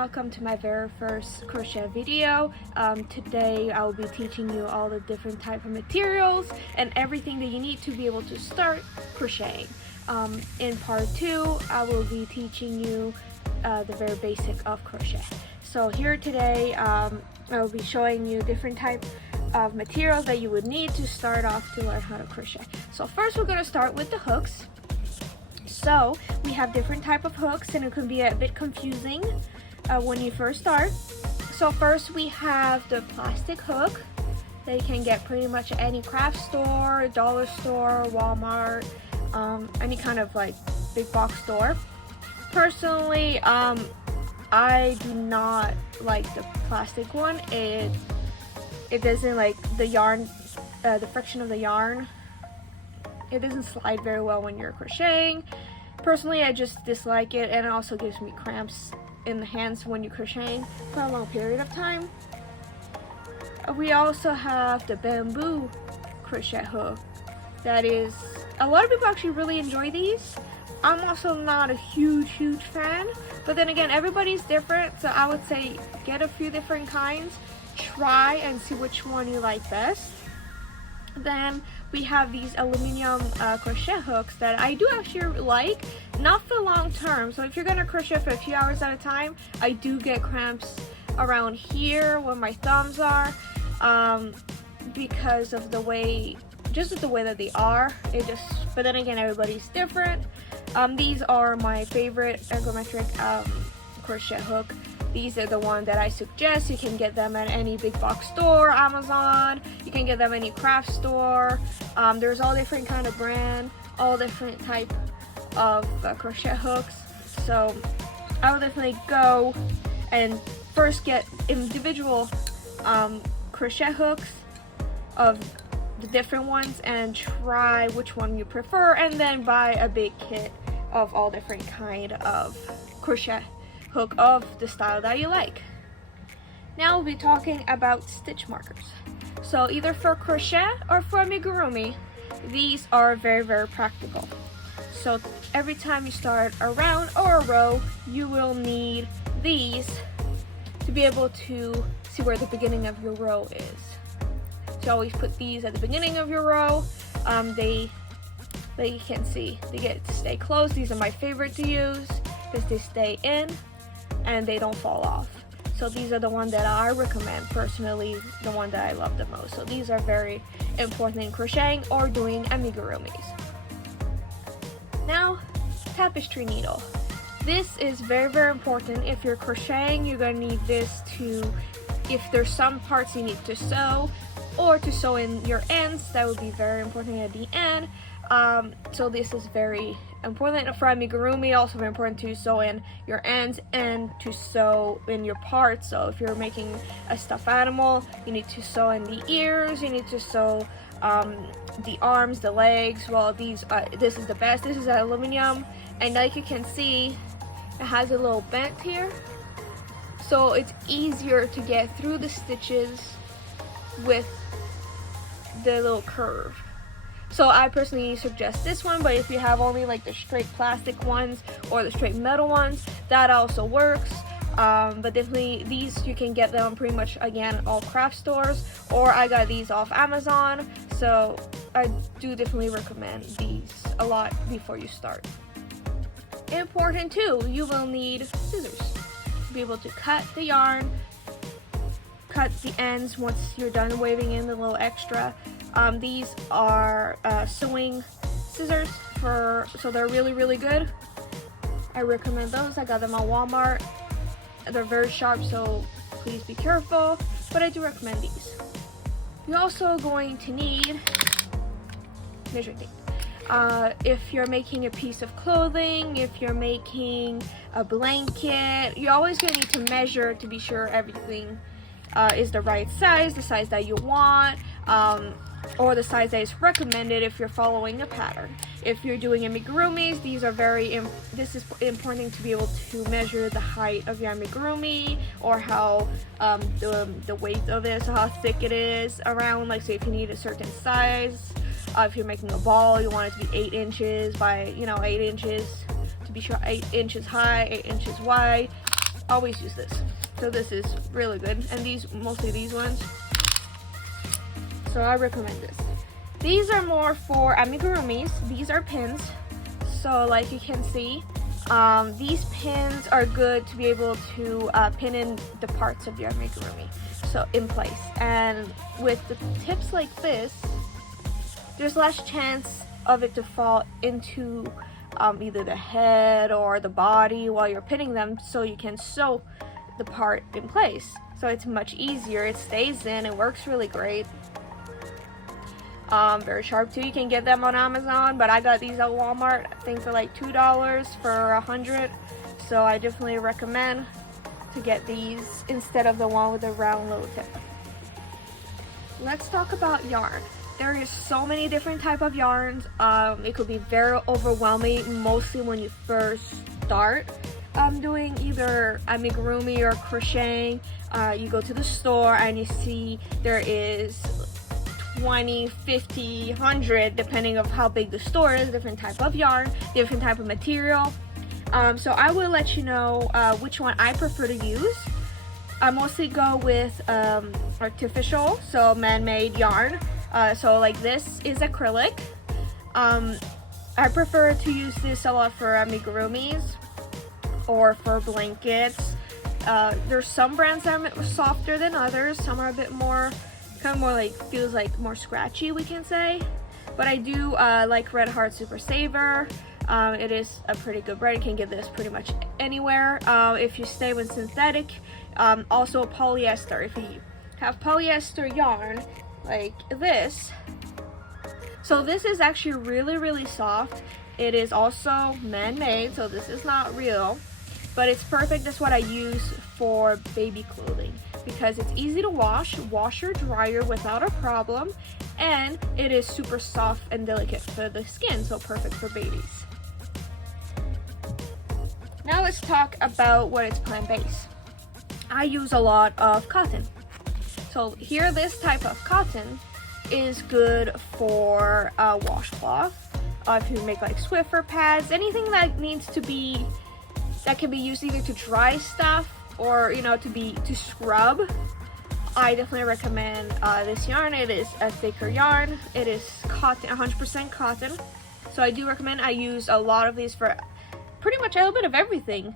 welcome to my very first crochet video. Today I will be teaching you all the different type of materials and everything that you need to be able to start crocheting. In part 2 I will be teaching you the very basic of crochet. So here today I will be showing you different type of materials that you would need to start off to learn how to crochet. So first we're going to start with the hooks. So we have different type of hooks and it can be a bit confusing when you first start. So first we have the plastic hook that you can get pretty much at any craft store, dollar store, Walmart, any kind of like big box store. Personally, I do not like the plastic one. It doesn't, like, the yarn, the friction of the yarn, it doesn't slide very well when you're crocheting. Personally, I just dislike it, and it also gives me cramps in the hands when you're crocheting for a long period of time. We also have the bamboo crochet hook. That is, a lot of people actually really enjoy these. I'm also not a huge fan, but then again, everybody's different, so I would say get a few different kinds, try and see which one you like best. Then we have these aluminum crochet hooks that I do actually like, not for long term. So if you're gonna crochet for a few hours at a time, I do get cramps around here where my thumbs are, because of the way, just the way that they are. But then again, everybody's different. These are my favorite ergometric crochet hook. These are the ones that I suggest. You can get them at any big box store, Amazon. You can get them any craft store. There's all different kind of brand, all different type of crochet hooks. So I would definitely go and first get individual crochet hooks of the different ones and try which one you prefer, and then buy a big kit of all different kind of crochet hook of the style that you like. Now we'll be talking about stitch markers. So either for crochet or for amigurumi, these are very practical. So every time you start a round or a row, you will need these to be able to see where the beginning of your row is. So always put these at the beginning of your row. You can see they get to stay closed. These are my favorite to use because they stay in and they don't fall off. So these are the one that I recommend personally, the one that I love the most. So these are very important in crocheting or doing amigurumis. Now, tapestry needle. This is very important. If you're crocheting, you're gonna need this to, if there's some parts you need to sew or to sew in your ends, that would be very important at the end. So this is very important for amigurumi. Also very important to sew in your ends and to sew in your parts. So if you're making a stuffed animal, you need to sew in the ears, you need to sew the arms, the legs. Well, this is the best. This is aluminum, and like you can see, it has a little bend here, so it's easier to get through the stitches with the little curve. So I personally suggest this one, but if you have only like the straight plastic ones or the straight metal ones, that also works. But definitely these, you can get them pretty much, again, all craft stores, or I got these off Amazon. So I do definitely recommend these a lot before you start. Important too, you will need scissors to be able to cut the yarn, cut the ends once you're done waving in the little extra. These are sewing scissors, so they're really good. I recommend those. I got them on Walmart. They're very sharp, so please be careful, but I do recommend these. You're also going to need measuring tape. If you're making a piece of clothing, if you're making a blanket, you're always going to need to measure to be sure everything is the right size, the size that you want, or the size that is recommended if you're following a pattern. If you're doing amigurumis, this is important to be able to measure the height of your amigurumi, or how the weight of it, so how thick it is around. Like, say if you need a certain size, if you're making a ball, you want it to be 8 inches by 8 inches, to be sure 8 inches high, 8 inches wide. always use this. So this is really good, and mostly these ones. So I recommend this. These are more for amigurumis. These are pins. So like you can see, these pins are good to be able to pin in the parts of your amigurumi, so in place. And with the tips like this, there's less chance of it to fall into either the head or the body while you're pinning them, so you can sew the part in place. So it's much easier, it stays in, it works really great. Very sharp too. You can get them on Amazon, but I got these at Walmart, I think for like $2 for 100. So I definitely recommend to get these instead of the one with the round little tip. Let's talk about yarn. There is so many different type of yarns. It could be very overwhelming, mostly when you first start doing either amigurumi or crocheting. You go to the store and you see there is 20, 50, 100, depending on how big the store is, different type of yarn, different type of material. So I will let you know which one I prefer to use. I mostly go with artificial, so man-made yarn. So like this is acrylic. I prefer to use this a lot for amigurumis or for blankets. There's some brands that are softer than others. Some are a bit more kind of more like, feels like more scratchy, we can say. But I do like Red Heart Super Saver. It is a pretty good brand. You can get this pretty much anywhere. If you stay with synthetic, also polyester. If you have polyester yarn like this, so this is actually really soft. It is also man-made, so this is not real, but it's perfect. That's what I use for baby clothing, because it's easy to wash, washer dryer without a problem, and it is super soft and delicate for the skin, so perfect for babies. Now let's talk about what is plant-based. I use a lot of cotton. So here, this type of cotton is good for washcloth. If you make like Swiffer pads, anything that needs to be, that can be used either to dry stuff or, you know, to scrub, I definitely recommend this yarn. It is a thicker yarn. It is cotton, 100% cotton. So I do recommend. I use a lot of these for pretty much a little bit of everything.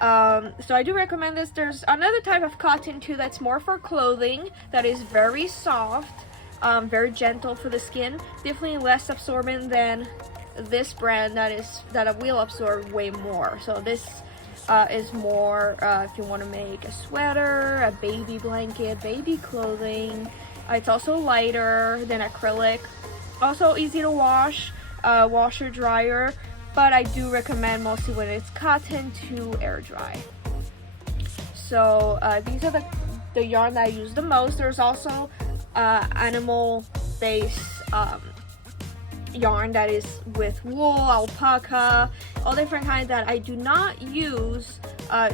So I do recommend this. There's another type of cotton too that's more for clothing, that is very soft, very gentle for the skin. Definitely less absorbent than this brand that will absorb way more. So this is more if you want to make a sweater, a baby blanket, baby clothing. It's also lighter than acrylic. Also easy to wash, washer dryer. But I do recommend mostly when it's cotton to air dry. So these are the yarn that I use the most. There's also animal based yarn that is with wool, alpaca, all different kinds that I do not use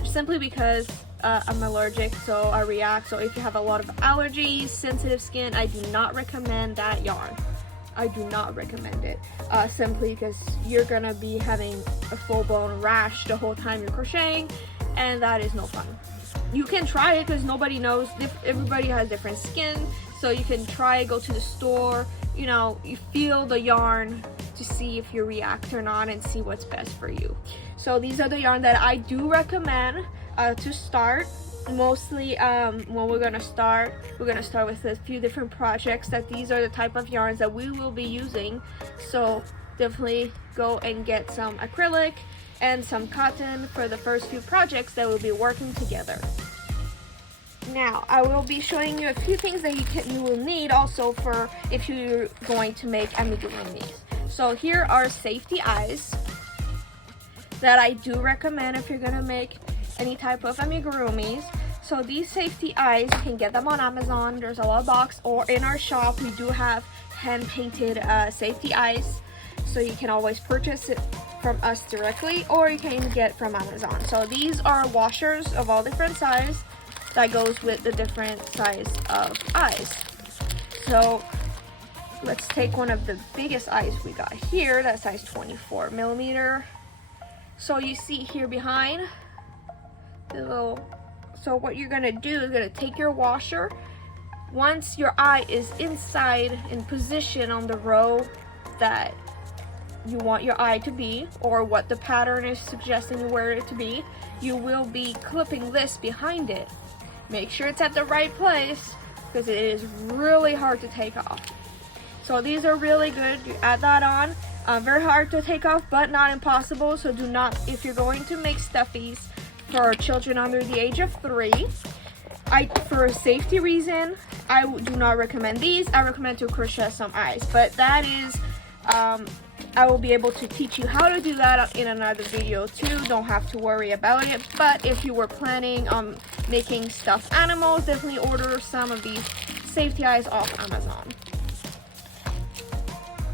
simply because I'm allergic, so I react. So if you have a lot of allergies, sensitive skin, I do not recommend that yarn. I do not recommend it, simply because you're gonna be having a full-blown rash the whole time you're crocheting, and that is no fun. You can try it because nobody knows, everybody has different skin, so you can try it, go to the store, you know, you feel the yarn to see if you react or not and see what's best for you. So these are the yarn that I do recommend to start. Mostly when we're gonna start with a few different projects, that these are the type of yarns that we will be using. So definitely go and get some acrylic and some cotton for the first few projects that we'll be working together. Now I will be showing you a few things that you will need also for if you're going to make amigurumis. So here are safety eyes that I do recommend if you're gonna make any type of amigurumis. So these safety eyes, you can get them on Amazon. There's a lot of box, or in our shop we do have hand painted safety eyes, so you can always purchase it from us directly, or you can get from Amazon. So these are washers of all different size that goes with the different size of eyes. So let's take one of the biggest eyes we got here, that size 24 millimeter. So you see here behind So what you're gonna do is gonna take your washer. Once your eye is inside in position on the row that you want your eye to be, or what the pattern is suggesting where it to be, you will be clipping this behind it. Make sure it's at the right place because it is really hard to take off. So these are really good. You add that on. Very hard to take off, but not impossible. So do not, if you're going to make stuffies for children under the age of 3, for a safety reason, I do not recommend these. I recommend to crochet some eyes, but that is, I will be able to teach you how to do that in another video too. Don't have to worry about it. But if you were planning on making stuffed animals, definitely order some of these safety eyes off Amazon.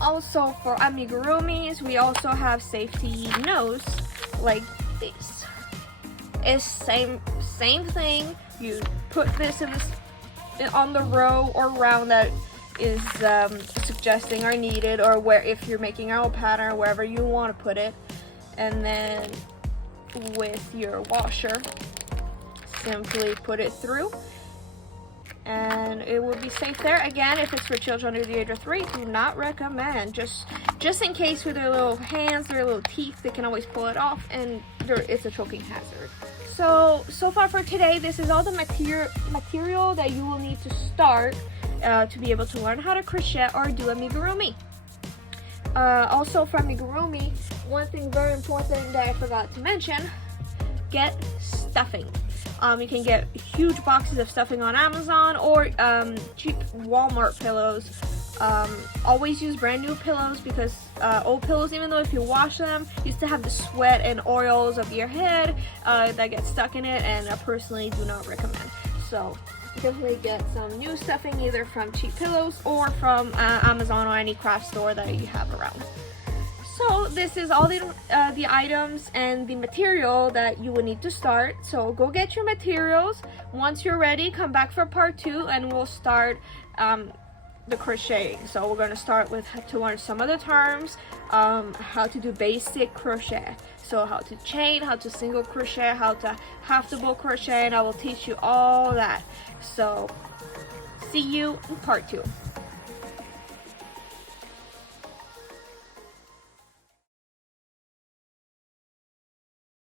Also for amigurumis, we also have safety nose like this. It's same thing. You put this on the row or round that is suggesting or needed, or where if you're making your own pattern, wherever you want to put it, and then with your washer, simply put it through, and it will be safe there. Again, if it's for children under the age of 3, do not recommend. Just in case with their little hands, their little teeth, they can always pull it off, and it's a choking hazard. So far for today, this is all the material that you will need to start to be able to learn how to crochet or do amigurumi. Also for amigurumi, one thing very important that I forgot to mention, get stuffing. You can get huge boxes of stuffing on Amazon or cheap Walmart pillows. Always use brand new pillows because old pillows, even though if you wash them, used to have the sweat and oils of your head that get stuck in it, and I personally do not recommend. So definitely get some new stuffing either from cheap pillows or from Amazon or any craft store that you have around. So this is all the items and the material that you will need to start. So go get your materials. Once you're ready, come back for part 2 and we'll start the crocheting. So we're going to start with to learn some of the terms, how to do basic crochet. So how to chain, how to single crochet, how to half double crochet, and I will teach you all that. So see you in part 2.